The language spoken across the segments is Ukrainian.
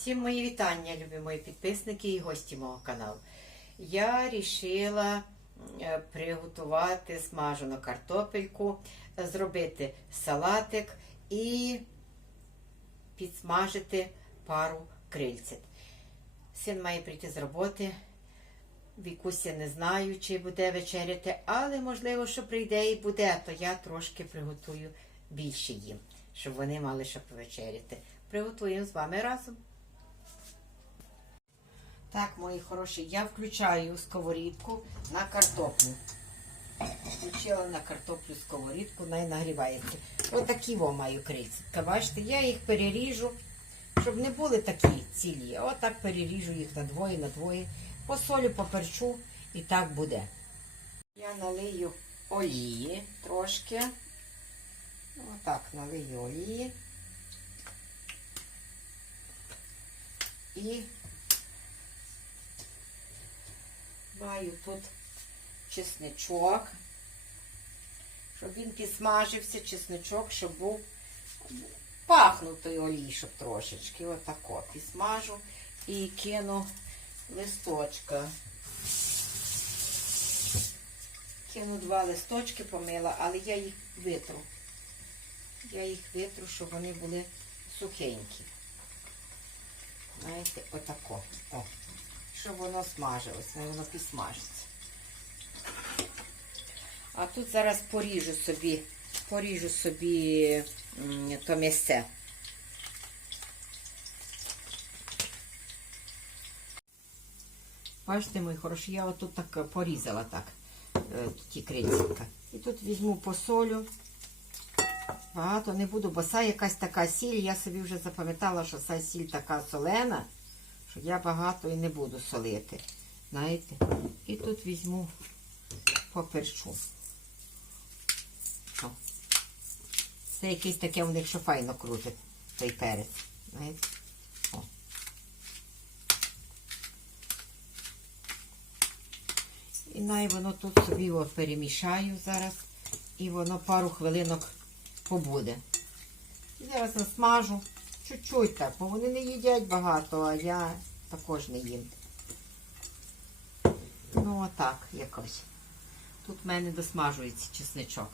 Всім мої вітання, любі мої підписники і гості мого каналу. Я вирішила приготувати смажену картопельку, е, зробити салатик і підсмажити пару крильцят. Син має прийти з роботи. Вікуся не знаю, чи буде вечеряти, але можливо, що прийде і буде, то я трошки приготую більше їм, щоб вони мали що повечеряти. Приготуємо з вами разом. Так, мої хороші, я включаю сковорідку на картоплю. Включила на картоплю сковорідку, най нагрівається. Отакі во маю крильця. Бачите, я їх переріжу, щоб не були такі цілі. Отак переріжу їх на двоє, на двоє. Посолю, поперчу і так буде. Я налию олії трошки. Отак налию олії. І маю тут чесничок, щоб він підсмажився, чесничок, щоб був пахнув той олій, щоб трошечки. Отако підсмажу і кину листочка. Кину два листочки помила, але я їх витру. Я їх витру, щоб вони були сухенькі. Знаєте, отако. О, щоб воно смажилось, ну, воно підсмажиться. А тут зараз поріжу собі, поріжу собі то місце. Бачите, мої хороші, я отут так порізала так, е, ті крильця. І тут візьму посолю. Багато не буду, бо са якась така сіль. Я собі вже запам'ятала, що ця сіль така солена, я багато і не буду солити. Знаєте? І тут візьму поперчу. О. Це якесь таке у них, що файно крутить той перець. Знаєте? О. І най воно тут собі його перемішаю зараз. І воно пару хвилинок побуде. І зараз насмажу чуть-чуть так, бо вони не їдять багато, а я також не їм. Ну, отак якось. Тут в мене досмажується чесничок.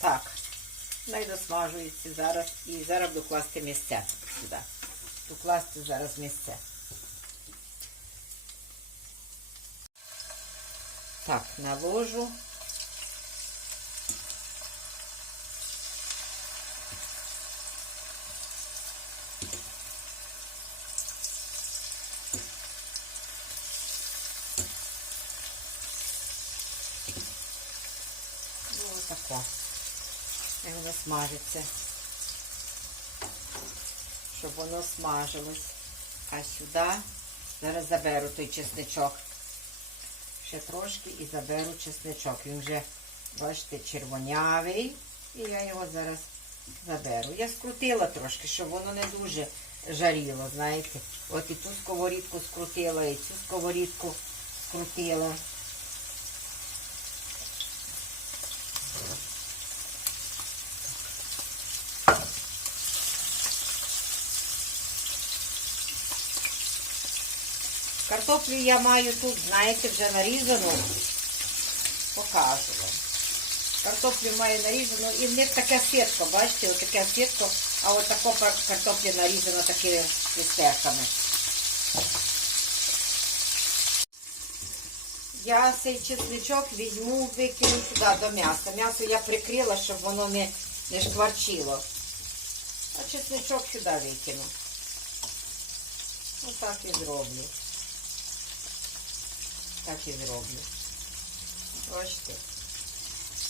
Так, най досмажується зараз і зараз докласти місця сюди. Докласти зараз місце. Так, наложу. Ну, отако. І воно смажиться. Щоб воно смажилось. А сюди зараз заберу той чесничок. Ще трошки і заберу чесничок. Він вже, бачите, червонявий. І я його зараз заберу. Я скрутила трошки, щоб воно не дуже жаріло, знаєте. От і ту сковорідку скрутила, і цю сковорідку скрутила. Картоплю я маю тут, знаєте, вже нарізану. Покажу вам. Картоплю маю нарізану і в них таке сітко, бачите, отаке сітко, а от тако картопля нарізана такими листеками. Я цей чесничок візьму, викину сюди до м'яса. М'ясо я прикрила, щоб воно не, не шкварчило. А чесничок сюди викину. Отак і зроблю. Так і зроблю. Бачите.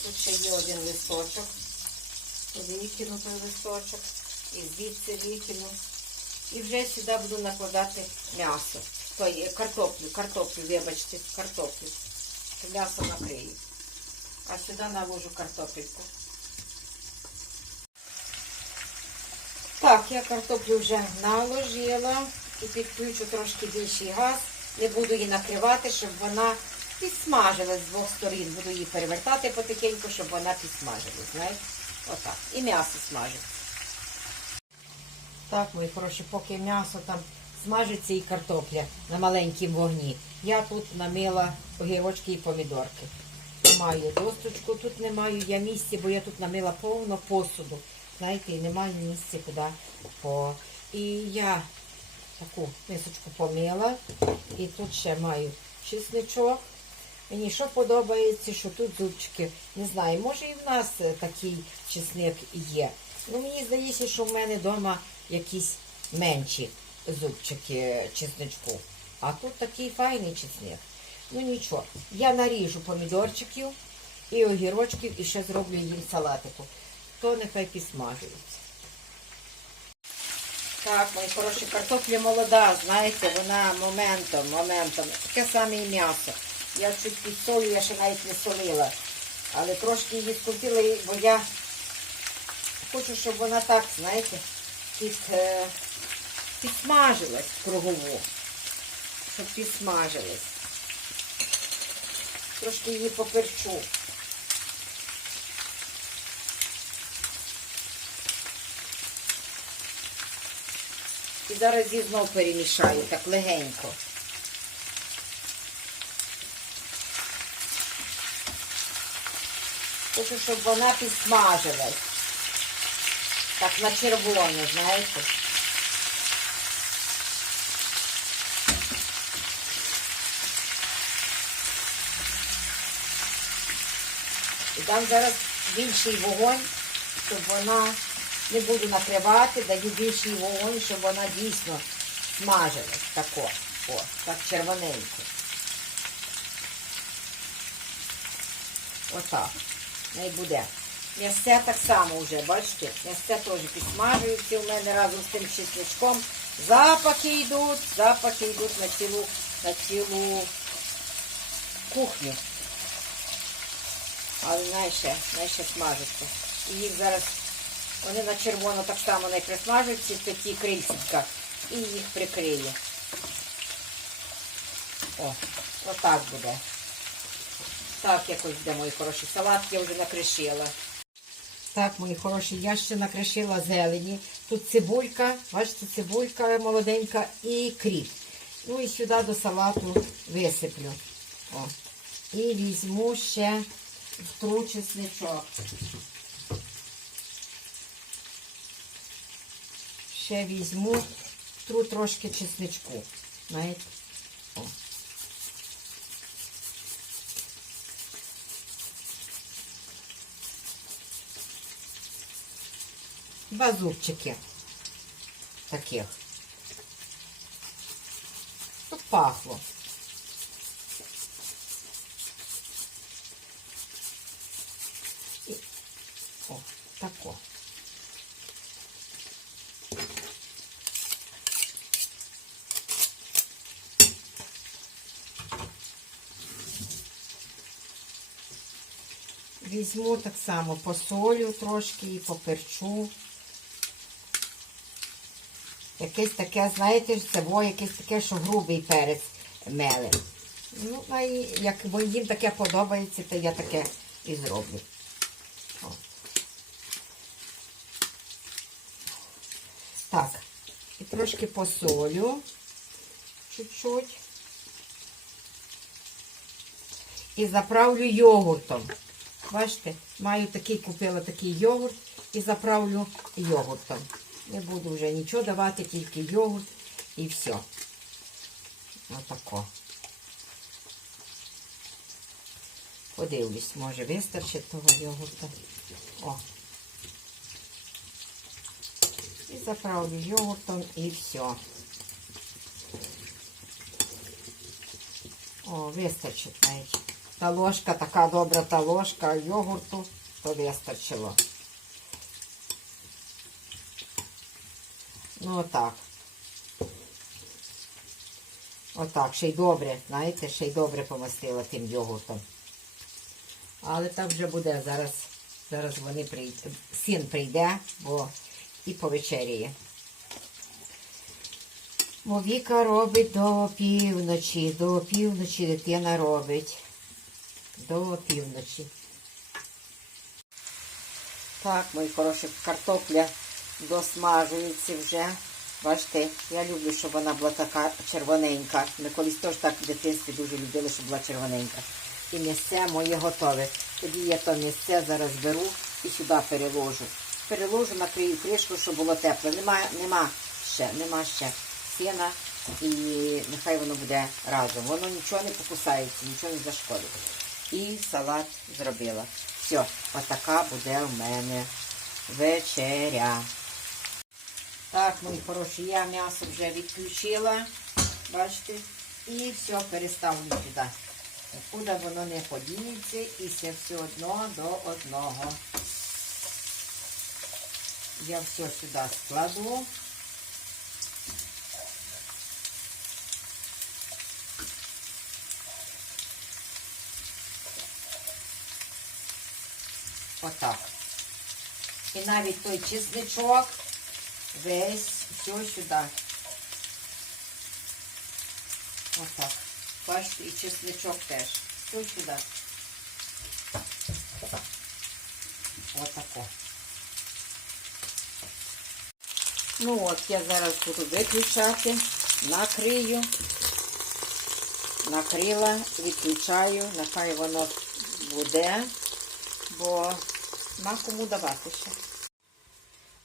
Тут ще є один листочок. Викину той листочок. І звідси викину. І вже сюди буду накладати м'ясо. Картоплю, картоплю, вибачте, картоплю. М'ясо накрию. А сюди наложу картопельку. Так, я картоплю вже наложила і підключу трошки більший газ. Не буду її накривати, щоб вона підсмажилась з двох сторін. Буду її перевертати потихеньку, щоб вона підсмажилась. Знаєте? Отак. І м'ясо смажить. Так, мої хороші, поки м'ясо там смажиться і картопля на маленькому вогні. Я тут намила огірочки і помідорки. Маю досточку, тут не маю я місця, бо я тут намила повно посуду. Знаєте, і немає місця куди по. І я таку мисочку помила. І тут ще маю чесничок. Мені що подобається, що тут зубчики. Не знаю, може і в нас е, такий чесник є. Ну мені здається, що в мене вдома якісь менші зубчики чесничку. А тут такий файний чесник. Ну нічого. Я наріжу помідорчиків і огірочків і ще зроблю їм салатику. То нехай підсмажується. Так, мої хороші, картопля молода, знаєте, вона моментом, моментом. Таке саме і м'ясо. Я чуть підсолю, я ще навіть не солила. Але трошки її скрутила, бо я хочу, щоб вона так, знаєте, під, е, підсмажилась кругову. Щоб підсмажилась. Трошки її поперчу. Зараз її знов перемішаю, так легенько. Хочу, щоб вона підсмажилась. Так на червоно, знаєте. І там зараз більший вогонь, щоб вона не буду накривати, даю більший вогонь, щоб вона дійсно смажилась. Тако. О, так червоненько. Отак. Не буде. М'ясце так само вже, бачите? М'ясце теж підсмажується у мене разом з тим чесничком. Запахи йдуть, запахи йдуть на цілу, на цілу кухню. Але найше, найше смажиться. І їх зараз, вони на червоно так само не присмажуються, такі крильця, і їх прикриє. О, отак буде. Так якось буде, мої хороші. Салат я вже накришила. Так, мої хороші, я ще накришила зелені. Тут цибулька, бачите, цибулька молоденька і кріп. Ну і сюди до салату висиплю. О. І візьму ще втру чесничок. Ще візьму втру трошки чесничку. Знаєте? Таких. Тут пахло. І... О, тако. Візьму так само посолю трошки і поперчу. Якесь таке, знаєте, це якесь таке, що грубий перець меле. Ну, а і як їм таке подобається, то я таке і зроблю. О. Так, і трошки посолю чуть-чуть. І заправлю йогуртом. Бачите, маю такий, купила такий йогурт і заправлю йогуртом. Не буду вже нічого давати, тільки йогурт і все. Отако. Подивлюсь, може вистачить того йогурта. О. І заправлю йогуртом і все. О, вистачить навіть. Та ложка, така добра та ложка йогурту, то вистачило. Ну, отак. Отак, ще й добре, знаєте, ще й добре помастила тим йогуртом. Але так вже буде. Зараз зараз вони прийдуть. Син прийде, бо і повечеряє. Бо Віка робить до півночі, до півночі дитина робить. До півночі. Так, мої хороші, картопля досмажується вже. Бачите, я люблю, щоб вона була така червоненька. Ми колись теж так в дитинстві дуже любили, щоб була червоненька. І місце моє готове. Тоді я то місце зараз беру і сюди переложу. Переложу, накрию кришку, щоб було тепло. Нема, нема ще, нема ще сіна. І нехай воно буде разом. Воно нічого не покусається, нічого не зашкодить. І салат зробила. Все, отака буде в мене вечеря. Так, мої хороші, я м'ясо вже відключила, бачите, і все переставлю сюди. Куди воно не подінеться, і все все одно до одного. Я все сюди складу. Отак. І навіть той чесничок весь все сюди. Отак. Бачите, і чесничок теж. Все сюди. Отако. Ну от, я зараз буду виключати, накрию, накрила, відключаю, нехай воно буде, бо на кому давати ще.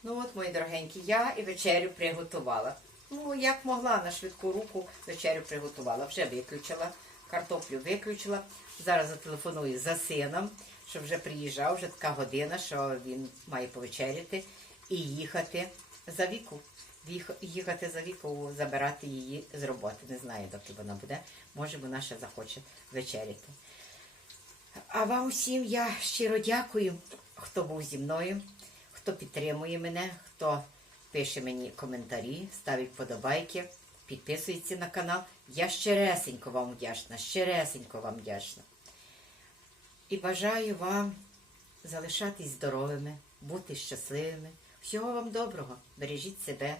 Ну от, мої дорогенькі, я і вечерю приготувала. Ну, як могла на швидку руку вечерю приготувала. Вже виключила, картоплю виключила. Зараз зателефоную за сином, щоб вже приїжджав, вже така година, що він має повечеряти і їхати за віку. Їхати за віку, забирати її з роботи. Не знаю, доки вона буде. Може, вона ще захоче вечеряти. А вам всім я щиро дякую, хто був зі мною, хто підтримує мене, хто пише мені коментарі, ставить подобайки, підписується на канал. Я щиресенько вам вдячна, щиресенько вам вдячна. І бажаю вам залишатись здоровими, бути щасливими. Всього вам доброго. Бережіть себе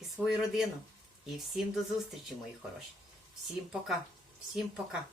і свою родину. І всім до зустрічі, мої хороші. Всім пока. Всім пока.